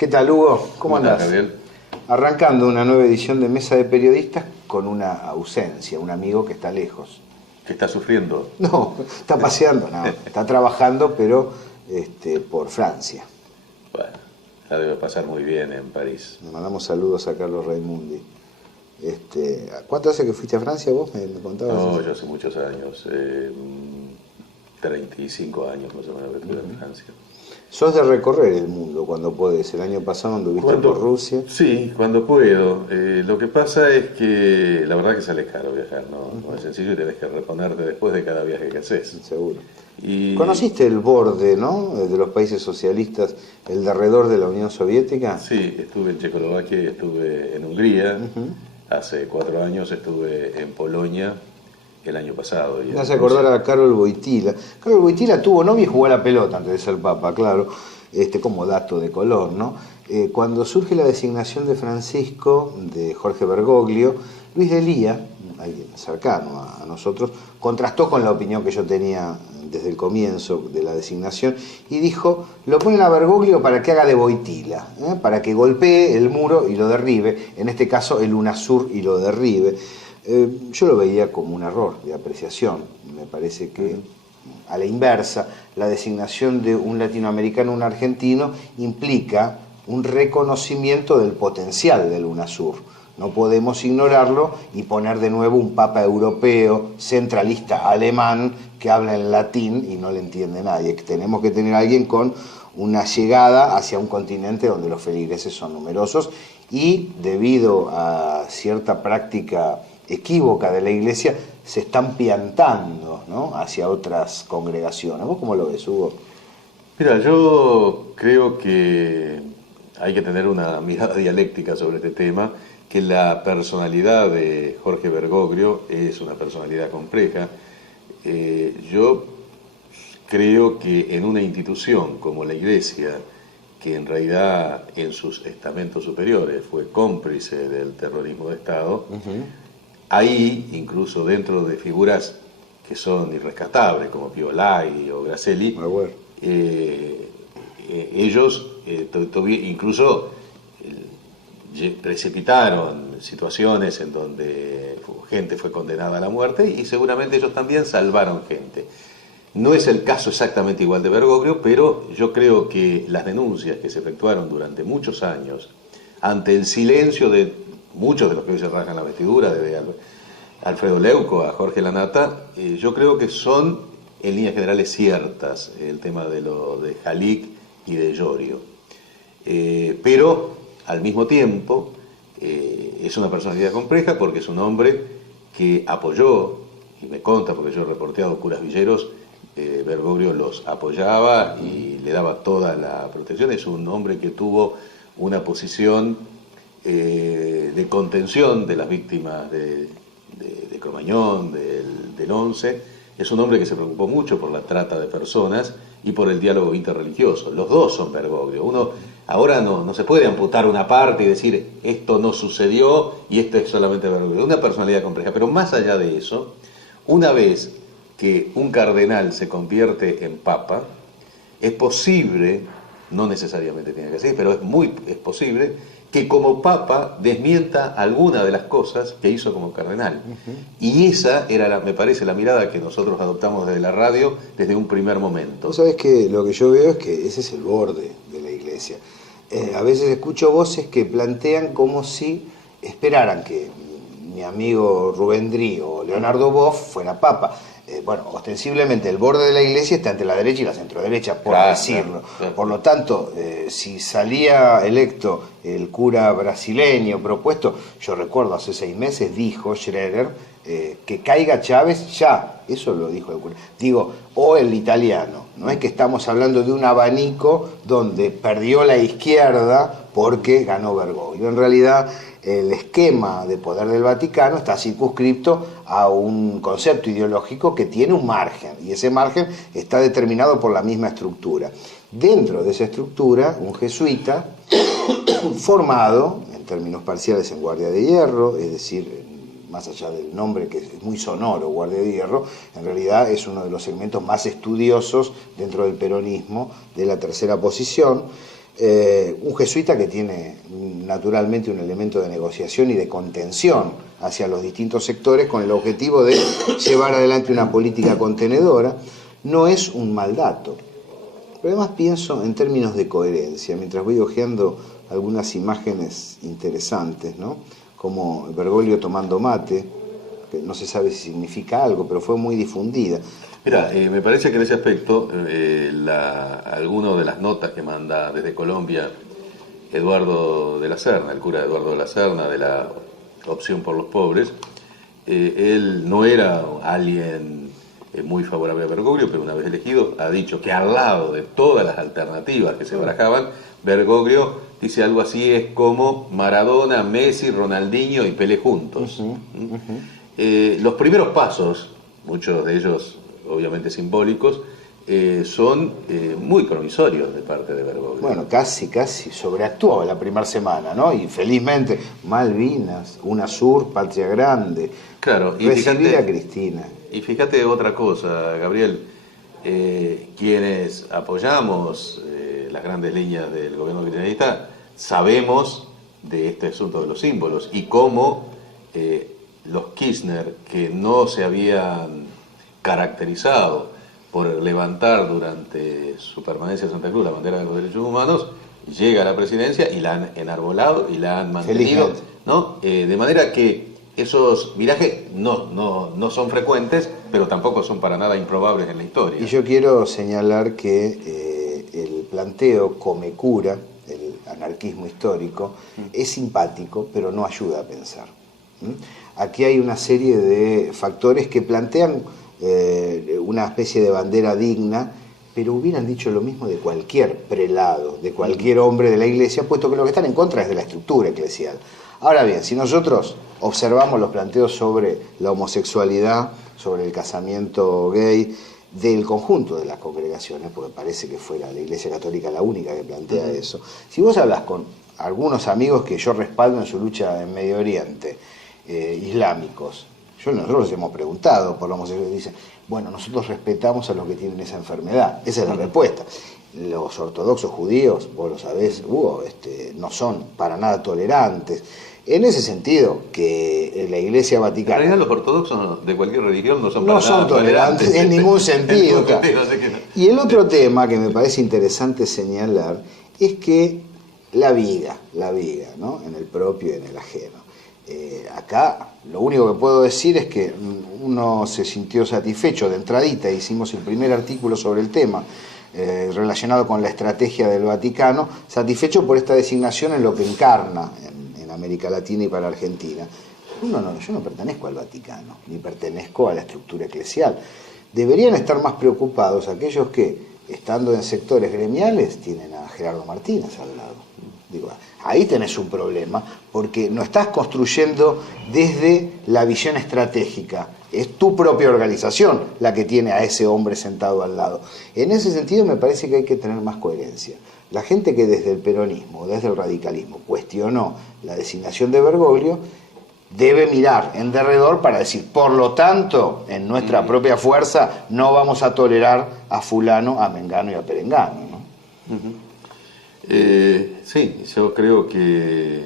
¿Qué tal, Hugo? ¿Cómo andás? Gabriel? Arrancando una nueva edición de Mesa de Periodistas con una ausencia, un amigo que está lejos. ¿Que está sufriendo? No, está paseando, no, está trabajando, pero por Francia. Bueno, la debe pasar muy bien en París. Le mandamos saludos a Carlos Raimundi. ¿Cuánto hace que fuiste a Francia vos? ¿Me contabas? No, yo hace muchos años, 35 años más o menos que estuve en Francia. Sos de recorrer el mundo cuando podés. El año pasado anduviste por Rusia. Sí, cuando puedo. Lo que pasa es que la verdad que sale caro viajar, no es sencillo y tenés que reponerte después de cada viaje que haces. Seguro. Y ¿Conociste el borde, ¿no?, de los países socialistas, el derredor de la Unión Soviética? sí, estuve en Checoslovaquia y estuve en Hungría. Hace 4 años estuve en Polonia el año pasado. Me hace acordar a Karol Wojtyła. Karol Wojtyła tuvo novia y jugó a la pelota antes de ser papa, claro, como dato de color, ¿no? Cuando surge la designación de Francisco, de Jorge Bergoglio, Luis Delía, alguien cercano a nosotros, contrastó con la opinión que yo tenía desde el comienzo de la designación y dijo, lo ponen a Bergoglio para que haga de Wojtyła, para que golpee el muro y lo derribe, en este caso el UNASUR y lo derribe. Yo lo veía como un error de apreciación. Me parece que, a la inversa, la designación de un latinoamericano, un argentino, implica un reconocimiento del potencial del UNASUR. No podemos ignorarlo y poner de nuevo un papa europeo, centralista alemán, que habla en latín y no le entiende nadie. Tenemos que tener a alguien con una llegada hacia un continente donde los feligreses son numerosos y, debido a cierta práctica equívoca de la Iglesia, se están piantando, ¿no?, hacia otras congregaciones. ¿Vos cómo lo ves, Hugo? Mira, yo creo que hay que tener una mirada dialéctica sobre este tema, que la personalidad de Jorge Bergoglio es una personalidad compleja. Yo creo que en una institución como la Iglesia, que en realidad en sus estamentos superiores fue cómplice del terrorismo de Estado, ahí, incluso dentro de figuras que son irrescatables, como Pio Laghi o Gracelli, ellos incluso precipitaron situaciones en donde gente fue condenada a la muerte y seguramente ellos también salvaron gente. No es el caso exactamente igual de Bergoglio, pero yo creo que las denuncias que se efectuaron durante muchos años ante el silencio de muchos de los que hoy se rasgan la vestidura, desde Alfredo Leuco a Jorge Lanata, yo creo que son en líneas generales ciertas, el tema de lo de Jalic y de Llorio. Pero al mismo tiempo es una personalidad compleja porque es un hombre que apoyó, y me consta porque yo he reporteado curas villeros, Bergoglio los apoyaba y le daba toda la protección. Es un hombre que tuvo una posición de contención de las víctimas de Cromañón, del 11. Es un hombre que se preocupó mucho por la trata de personas y por el diálogo interreligioso. Los dos son Bergoglio. Uno ahora no se puede amputar una parte y decir esto no sucedió y esto es solamente Bergoglio. Una personalidad compleja. Pero más allá de eso, una vez que un cardenal se convierte en papa, es posible, no necesariamente tiene que ser, pero es posible que como papa desmienta alguna de las cosas que hizo como cardenal. Y esa era, me parece, la mirada que nosotros adoptamos desde la radio desde un primer momento. Vos sabés que lo que yo veo es que ese es el borde de la Iglesia. A veces escucho voces que plantean como si esperaran que mi amigo Rubén Drí o Leonardo Boff fuera papa. Bueno, ostensiblemente el borde de la Iglesia está entre la derecha y la centroderecha, por decirlo. Claro. Por lo tanto, si salía electo el cura brasileño propuesto, yo recuerdo hace 6 meses dijo Schroeder que caiga Chávez ya, eso lo dijo el cura. Digo, o el italiano, no es que estamos hablando de un abanico donde perdió la izquierda porque ganó Bergoglio. En realidad, el esquema de poder del Vaticano está circunscripto a un concepto ideológico que tiene un margen, y ese margen está determinado por la misma estructura. Dentro de esa estructura, un jesuita formado, en términos parciales, en Guardia de Hierro, es decir, más allá del nombre que es muy sonoro, Guardia de Hierro, en realidad es uno de los segmentos más estudiosos dentro del peronismo de la tercera posición, Un jesuita que tiene naturalmente un elemento de negociación y de contención hacia los distintos sectores con el objetivo de llevar adelante una política contenedora, no es un mal dato. Pero además pienso en términos de coherencia, mientras voy hojeando algunas imágenes interesantes, ¿no? Como Bergoglio tomando mate, que no se sabe si significa algo, pero fue muy difundida. Mira, me parece que en ese aspecto, algunas de las notas que manda desde Colombia Eduardo de la Serna, el cura Eduardo de la Serna, de la Opción por los Pobres, él no era alguien muy favorable a Bergoglio, pero una vez elegido ha dicho que al lado de todas las alternativas que se barajaban, Bergoglio dice algo así, es como Maradona, Messi, Ronaldinho y Pelé juntos. Los primeros pasos, muchos de ellos obviamente simbólicos, son muy promisorios de parte de Bergoglio. Bueno, casi sobreactuó la primera semana, ¿no? Y felizmente, Malvinas, UNASUR, Patria Grande, claro, y recibir a Cristina. Y fíjate otra cosa, Gabriel, quienes apoyamos las grandes líneas del gobierno kirchnerista, sabemos de este asunto de los símbolos y cómo los Kirchner, que no se habían caracterizado por levantar durante su permanencia en Santa Cruz la bandera de los derechos humanos, llega a la presidencia y la han enarbolado y la han mantenido, ¿no? De manera que esos virajes no son frecuentes, pero tampoco son para nada improbables en la historia. Y yo quiero señalar que el planteo come cura, el anarquismo histórico, es simpático, pero no ayuda a pensar. Aquí hay una serie de factores que plantean una especie de bandera digna, pero hubieran dicho lo mismo de cualquier prelado, de cualquier hombre de la iglesia, puesto que lo que están en contra es de la estructura eclesial. Ahora bien, si nosotros observamos los planteos sobre la homosexualidad, sobre el casamiento gay, del conjunto de las congregaciones, porque parece que fuera la Iglesia Católica la única que plantea eso, si vos hablas con algunos amigos que yo respaldo en su lucha en Medio Oriente, islámicos, nosotros les hemos preguntado por la homosexualidad, dicen, bueno, nosotros respetamos a los que tienen esa enfermedad, esa es la respuesta. Los ortodoxos judíos, vos lo sabés, no son para nada tolerantes. En ese sentido, que la Iglesia Vaticana... En realidad los ortodoxos de cualquier religión no son para nada tolerantes en ningún sentido. Y el otro tema que me parece interesante señalar es que la viga, ¿no? En el propio y en el ajeno. Acá lo único que puedo decir es que uno se sintió satisfecho de entradita, hicimos el primer artículo sobre el tema relacionado con la estrategia del Vaticano, satisfecho por esta designación en lo que encarna en América Latina y para Argentina. Yo no pertenezco al Vaticano, ni pertenezco a la estructura eclesial. Deberían estar más preocupados aquellos que, estando en sectores gremiales, tienen a Gerardo Martínez al lado. Digo, ahí tenés un problema, porque no estás construyendo desde la visión estratégica, es tu propia organización la que tiene a ese hombre sentado al lado. En ese sentido me parece que hay que tener más coherencia. La gente que desde el peronismo, desde el radicalismo, cuestionó la designación de Bergoglio, debe mirar en derredor para decir, por lo tanto, en nuestra propia fuerza no vamos a tolerar a fulano, a mengano y a perengano, ¿no? Sí, yo creo que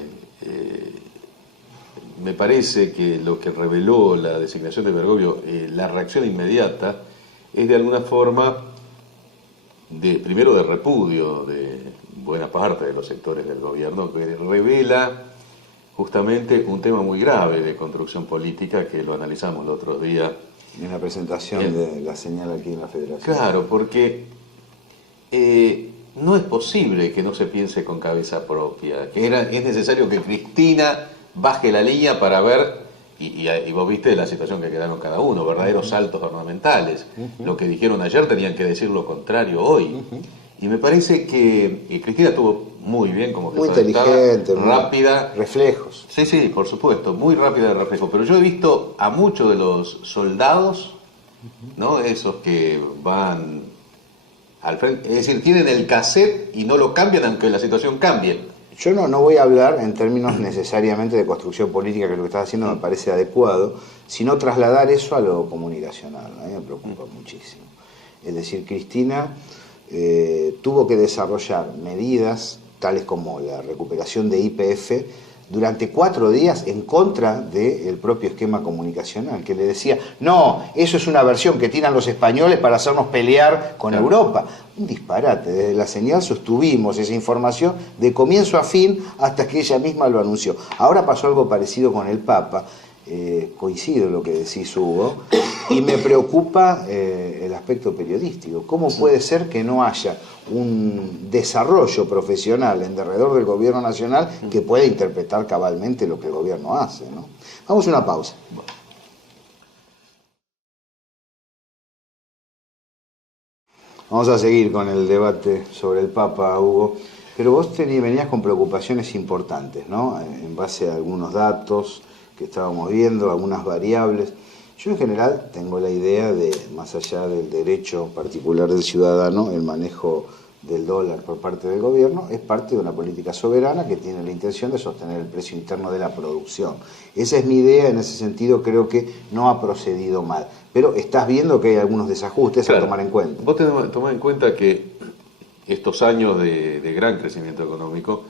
me parece que lo que reveló la designación de Bergoglio, la reacción inmediata, es de alguna forma, primero de repudio de buena parte de los sectores del gobierno, que revela justamente un tema muy grave de construcción política que lo analizamos el otro día. En la presentación de la señal aquí en la Federación. Claro, porque no es posible que no se piense con cabeza propia, que es necesario que Cristina baje la línea para ver, y vos viste la situación que quedaron cada uno, verdaderos saltos ornamentales. Lo que dijeron ayer tenían que decir lo contrario hoy. Y me parece que Cristina estuvo muy bien como muy inteligente, rápida. Reflejos. Sí, por supuesto, muy rápida de reflejo. Pero yo he visto a muchos de los soldados, ¿no? Esos que van al frente, es decir, tienen el cassette y no lo cambian aunque la situación cambie. Yo no voy a hablar en términos necesariamente de construcción política, que lo que estás haciendo me parece adecuado, sino trasladar eso a lo comunicacional. A mí me preocupa muchísimo. Es decir, Cristina tuvo que desarrollar medidas tales como la recuperación de YPF, durante 4 días en contra del propio esquema comunicacional, que le decía, no, eso es una versión que tiran los españoles para hacernos pelear con Europa. Un disparate. Desde la señal sostuvimos esa información de comienzo a fin hasta que ella misma lo anunció. Ahora pasó algo parecido con el Papa. Coincido en lo que decís, Hugo, y me preocupa el aspecto periodístico. ¿Cómo puede ser que no haya un desarrollo profesional en derredor del gobierno nacional que pueda interpretar cabalmente lo que el gobierno hace, ¿no? Vamos a una pausa. Vamos a seguir con el debate sobre el Papa, Hugo, pero vos venías con preocupaciones importantes, ¿no? En base a algunos datos que estábamos viendo, algunas variables. Yo en general tengo la idea de, más allá del derecho particular del ciudadano, el manejo del dólar por parte del gobierno es parte de una política soberana que tiene la intención de sostener el precio interno de la producción. Esa es mi idea, en ese sentido creo que no ha procedido mal. Pero estás viendo que hay algunos desajustes a tomar en cuenta. Vos tomás en cuenta que estos años de gran crecimiento económico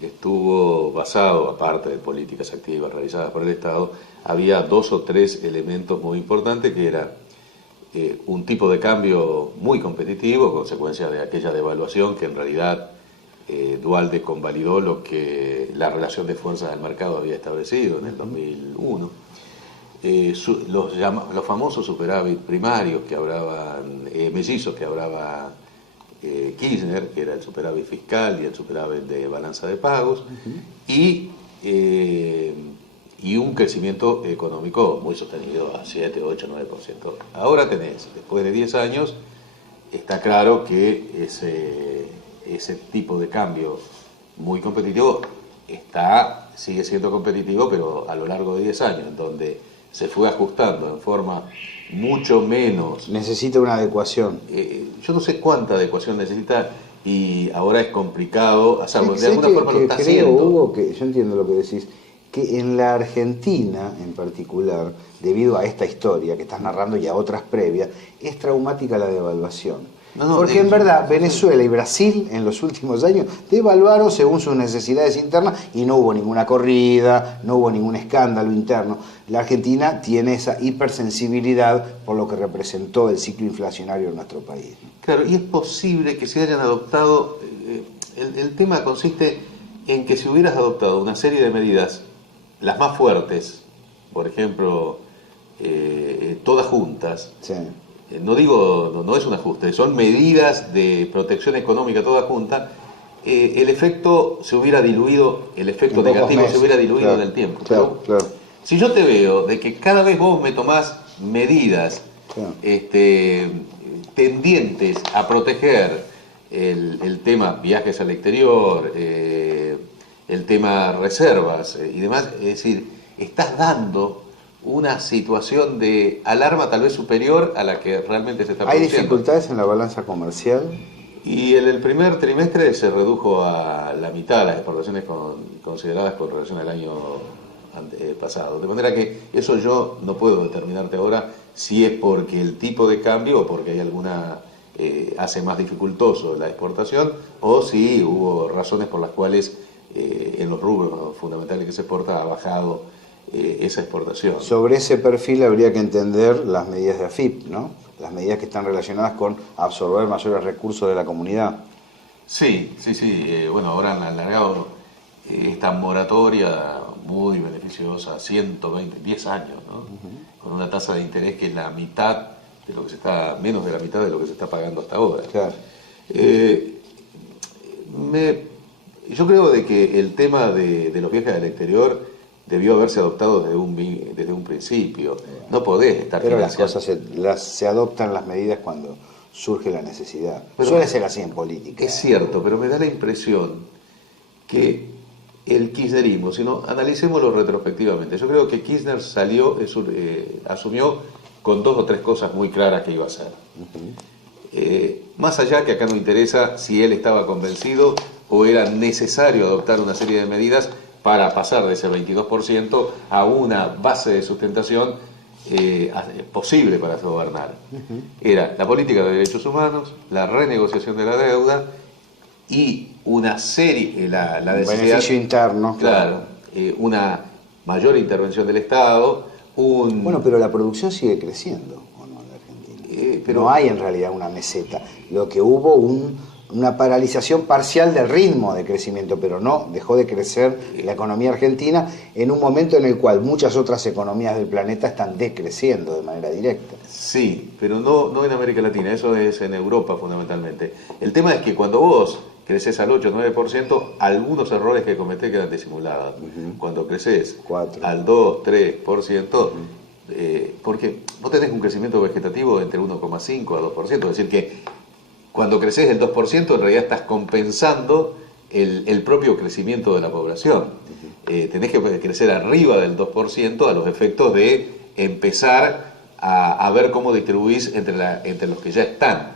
estuvo basado, aparte de políticas activas realizadas por el Estado, había 2 o 3 elementos muy importantes que era un tipo de cambio muy competitivo, consecuencia de aquella devaluación que en realidad Duhalde convalidó lo que la relación de fuerzas del mercado había establecido en el 2001. Los famosos superávit primarios que hablaban, mellizos que hablaba Kirchner, que era el superávit fiscal y el superávit de balanza de pagos, y un crecimiento económico muy sostenido a 7, 8, 9%. Ahora tenés, después de 10 años, está claro que ese tipo de cambio muy competitivo sigue siendo competitivo, pero a lo largo de 10 años, donde se fue ajustando en forma mucho menos... Necesita una adecuación. Yo no sé cuánta adecuación necesita y ahora es complicado hacerlo. De alguna forma lo está haciendo. Hugo, que yo entiendo lo que decís, que en la Argentina en particular, debido a esta historia que estás narrando y a otras previas, es traumática la devaluación. Porque en verdad Venezuela y Brasil en los últimos años devaluaron según sus necesidades internas y no hubo ninguna corrida, no hubo ningún escándalo interno. La Argentina tiene esa hipersensibilidad por lo que representó el ciclo inflacionario en nuestro país. Claro, y es posible que se hayan adoptado, el tema consiste en que si hubieras adoptado una serie de medidas, las más fuertes, por ejemplo, todas juntas, sí. No digo, no es un ajuste, son medidas de protección económica toda junta, el efecto se hubiera diluido, el efecto negativo se hubiera diluido en el tiempo. Claro. Si yo te veo de que cada vez vos me tomás medidas tendientes a proteger el tema viajes al exterior, el tema reservas y demás, es decir, estás dando una situación de alarma tal vez superior a la que realmente se está produciendo. ¿Hay dificultades en la balanza comercial? Y en el primer trimestre se redujo a la mitad las exportaciones consideradas con relación al año pasado. De manera que eso yo no puedo determinarte ahora si es porque el tipo de cambio o porque hay alguna hace más dificultoso la exportación o si hubo razones por las cuales en los rubros fundamentales que se exporta ha bajado esa exportación. Sobre ese perfil habría que entender las medidas de AFIP, ¿no? Las medidas que están relacionadas con absorber mayores recursos de la comunidad. Sí. Bueno, ahora han alargado esta moratoria muy beneficiosa, 10 años, ¿no? Con una tasa de interés que es la mitad de lo que menos de la mitad de lo que se está pagando hasta ahora. Claro. Yo creo de que el tema de los viajes al exterior debió haberse adoptado desde un principio. No podés estar pero financiando. Las cosas se adoptan las medidas cuando surge la necesidad. Pero suele ser así en política. Es cierto, pero me da la impresión que el kirchnerismo, si no, analicémoslo retrospectivamente. Yo creo que Kirchner asumió con 2 o 3 cosas muy claras que iba a hacer. Más allá que acá no interesa si él estaba convencido o era necesario adoptar una serie de medidas para pasar de ese 22% a una base de sustentación posible para gobernar. Era la política de derechos humanos, la renegociación de la deuda y una serie, la Un necesidad, beneficio interno. claro, una mayor intervención del Estado, Bueno, pero la producción sigue creciendo, ¿o no, en Argentina? pero No hay en realidad una meseta. Lo que hubo una paralización parcial del ritmo de crecimiento, pero no dejó de crecer la economía argentina en un momento en el cual muchas otras economías del planeta están decreciendo de manera directa. sí, pero no en América Latina, eso es en Europa fundamentalmente. El tema es que cuando vos creces al 8 o 9%, algunos errores que cometés quedan disimulados. Cuando creces 4. al 2, 3%, porque vos tenés un crecimiento vegetativo entre 1,5 a 2%, es decir que cuando creces el 2%, en realidad estás compensando el propio crecimiento de la población. Tenés que crecer arriba del 2% a los efectos de empezar a ver cómo distribuís entre los que ya están.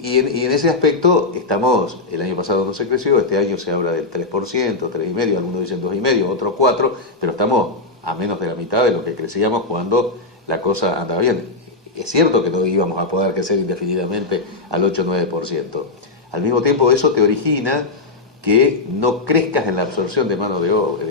Y en ese aspecto estamos, el año pasado no se creció, este año se habla del 3%, 3,5%, algunos dicen 2,5%, otros 4%, pero estamos a menos de la mitad de lo que crecíamos cuando la cosa andaba bien. Es cierto que no íbamos a poder crecer indefinidamente al 8 o 9%. Al mismo tiempo eso te origina que no crezcas en la absorción de mano de obra,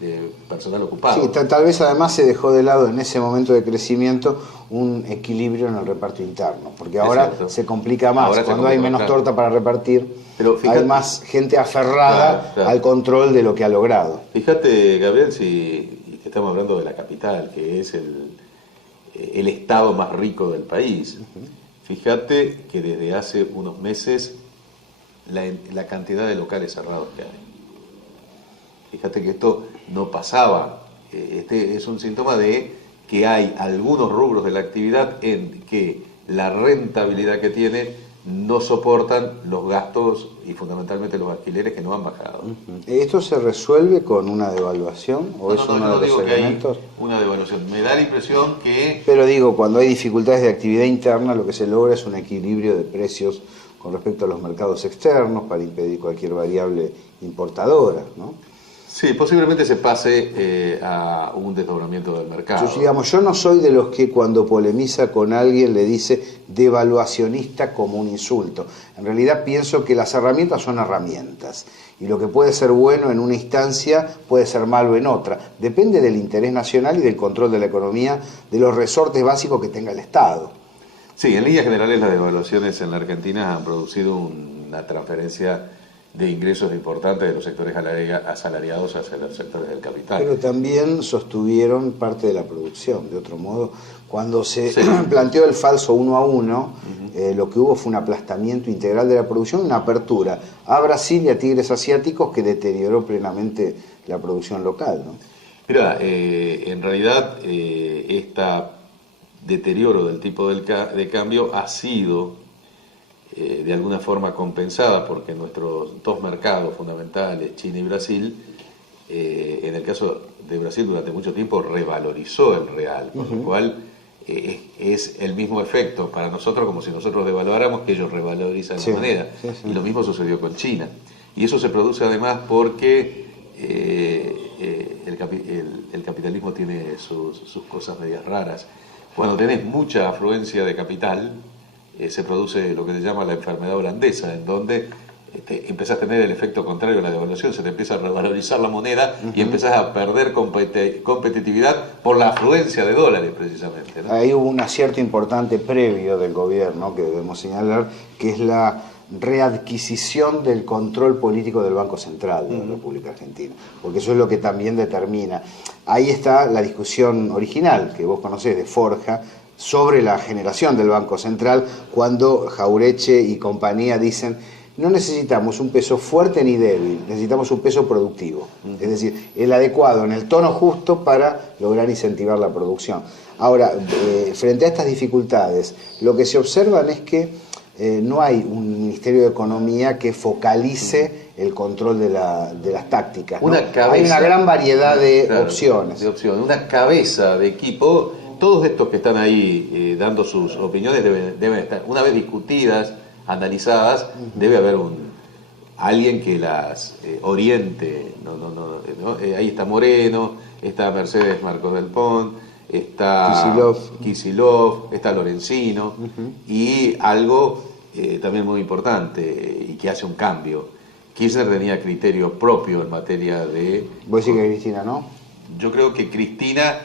de personal ocupado. Sí, tal vez además se dejó de lado en ese momento de crecimiento un equilibrio en el reparto interno, porque ahora se complica más. Cuando hay menos torta para repartir, pero fíjate, hay más gente aferrada al control de lo que ha logrado. Fíjate, Gabriel, si estamos hablando de la capital, que es el estado más rico del país. Fíjate que desde hace unos meses la cantidad de locales cerrados que hay. Fíjate que esto no pasaba. Este es un síntoma de que hay algunos rubros de la actividad en que la rentabilidad que tiene no soportan los gastos y fundamentalmente los alquileres que no han bajado. ¿Esto se resuelve con una devaluación o es uno de los elementos? Una devaluación. Me da la impresión que... Pero digo, cuando hay dificultades de actividad interna, lo que se logra es un equilibrio de precios con respecto a los mercados externos para impedir cualquier variable importadora, ¿no? Sí, posiblemente se pase a un desdoblamiento del mercado. Yo no soy de los que cuando polemiza con alguien le dice devaluacionista como un insulto. En realidad pienso que las herramientas son herramientas y lo que puede ser bueno en una instancia puede ser malo en otra. Depende del interés nacional y del control de la economía, de los resortes básicos que tenga el Estado. Sí, en líneas generales las devaluaciones en la Argentina han producido una transferencia de ingresos importantes de los sectores asalariados hacia los sectores del capital. Pero también sostuvieron parte de la producción. De otro modo, cuando se planteó el falso 1 a 1, lo que hubo fue un aplastamiento integral de la producción, una apertura a Brasil y a tigres asiáticos que deterioró plenamente la producción local, ¿no? Mira, en realidad este deterioro del tipo de cambio ha sido de alguna forma compensada porque nuestros dos mercados fundamentales, China y Brasil, en el caso de Brasil durante mucho tiempo revalorizó el real, con lo cual es el mismo efecto para nosotros como si nosotros devaluáramos que ellos revalorizan la moneda. Y lo mismo sucedió con China. Y eso se produce además porque el capitalismo tiene sus cosas medias raras. Cuando tenés mucha afluencia de capital, se produce lo que se llama la enfermedad holandesa, en donde empezás a tener el efecto contrario a la devaluación, se te empieza a revalorizar la moneda y empezás a perder competitividad por la afluencia de dólares, precisamente, ¿no? Ahí hubo un acierto importante previo del gobierno, que debemos señalar, que es la readquisición del control político del Banco Central de la República Argentina, porque eso es lo que también determina. Ahí está la discusión original, que vos conocés, de Forja, sobre la generación del Banco Central, cuando Jauretche y compañía dicen no necesitamos un peso fuerte ni débil, necesitamos un peso productivo, es decir, el adecuado, en el tono justo para lograr incentivar la producción. Ahora, frente a estas dificultades, lo que se observan es que no hay un Ministerio de Economía que focalice el control de las tácticas, ¿no? Hay una gran variedad de opciones. Una cabeza de equipo. Todos estos que están ahí dando sus opiniones deben estar, una vez discutidas, analizadas, debe haber alguien que las oriente. Ahí está Moreno, está Mercedes Marcos del Pont, está Kicillof, está Lorenzino, y algo también muy importante y que hace un cambio. Kirchner tenía criterio propio en materia de... Vos decís que Cristina, ¿no? Yo creo que Cristina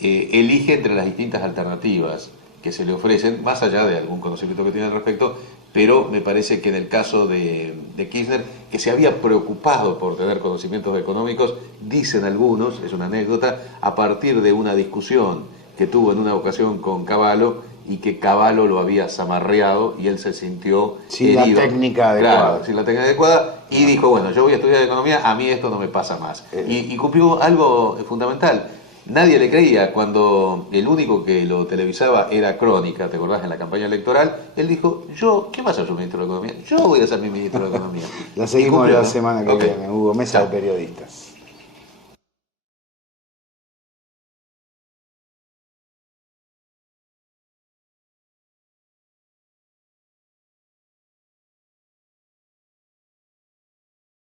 elige entre las distintas alternativas que se le ofrecen, más allá de algún conocimiento que tiene al respecto, pero me parece que en el caso de Kirchner, que se había preocupado por tener conocimientos económicos, dicen algunos, es una anécdota, a partir de una discusión que tuvo en una ocasión con Cavallo y que Cavallo lo había zamarreado y él se sintió sin herido. La técnica adecuada. Claro, sin la técnica adecuada y dijo, bueno, yo voy a estudiar economía, a mí esto no me pasa más. Y cumplió algo fundamental. Nadie le creía cuando el único que lo televisaba era Crónica, ¿te acordás? En la campaña electoral, él dijo, ¿qué vas a ser ministro de Economía? Yo voy a ser mi ministro de Economía. La seguimos cumplió, la ¿no? semana que viene, Hugo, mesa de periodistas.